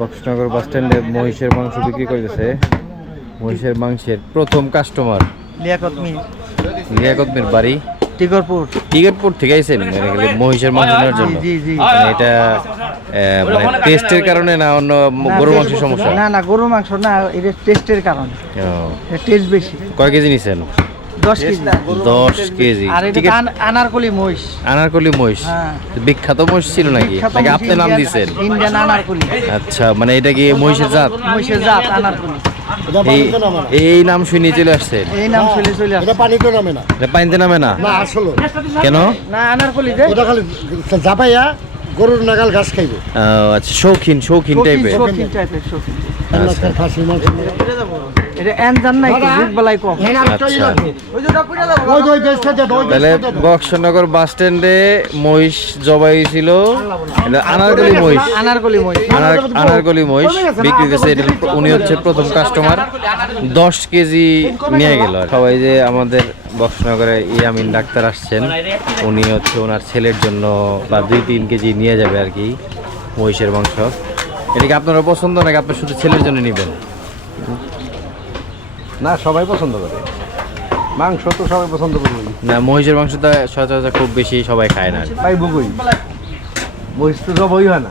বক্সনগর বাস স্ট্যান্ডে মহিষের মাংস বিক্রি করতেছে। মহিষের মাংসের প্রথম কাস্টমার লিয়াকত মির বাড়ি টিকটপুর থেকে আইছেন মহিষের মাংস নেওয়ার জন্য। মানে এটা মানে টেস্টের কারণে না অন্য গরুর মাংসের সমস্যা? না গরুর মাংস না, এটা টেস্টের কারণে। টেস্ট বেশি। কয় কেজি নিছেন? 10 কেজি। 10 কেজি। আর এটা আনারকলি মহিষ। আনারকলি মহিষ বিখ্যাত মহিষ ছিল নাকি আপনি নাম দিয়েছেন? ইন্ডিয়ান আনারকলি। আচ্ছা, মানে এটা কি মহিষের জাত? মহিষের জাত আনারকলি। এই নাম শুনে চলে আসছেন? এই নাম শুনে চলে আসছে। এটা পানিতে নামে না। এটা পানিতে নামে না? না আসলে। কেন? না আনারকলি যে ওটা খালি জাপাইয়া গরুর নাগাল ঘাস খাইবে। আচ্ছা, শৌখিন টাইপের। শৌখিন টাইপের। আচ্ছা খাসি মাংস। এটা এনজান নাই কি বুক বালাই কম। আচ্ছা, ওই দেশটা দে তাহলে বক্সনগর বাস স্ট্যান্ডে মহিষ জবাই ছিল। এটা আনারকলি মহিষ বিক্রি করছে। উনি হচ্ছে প্রথম কাস্টমার, 10 কেজি নিয়ে গেল। সবাই যে আমাদের বক্সনগরে ইয়ামিন ডাক্তার আসছেন, উনি হচ্ছে ওনার ছেলের জন্য বা 2-3 কেজি নিয়ে যাবে আর কি মহিষের মাংস। এটা কি আপনারা পছন্দ নাকি আপনার শুধু ছেলের জন্য নেবেন? না সবাই পছন্দ করে মাংস, তো সবাই পছন্দ করবে না, মহিষের মাংস তো সচরাচর খুব বেশি সবাই খায় না। ভাই বুকুই মহিষ তো জবই হয় না।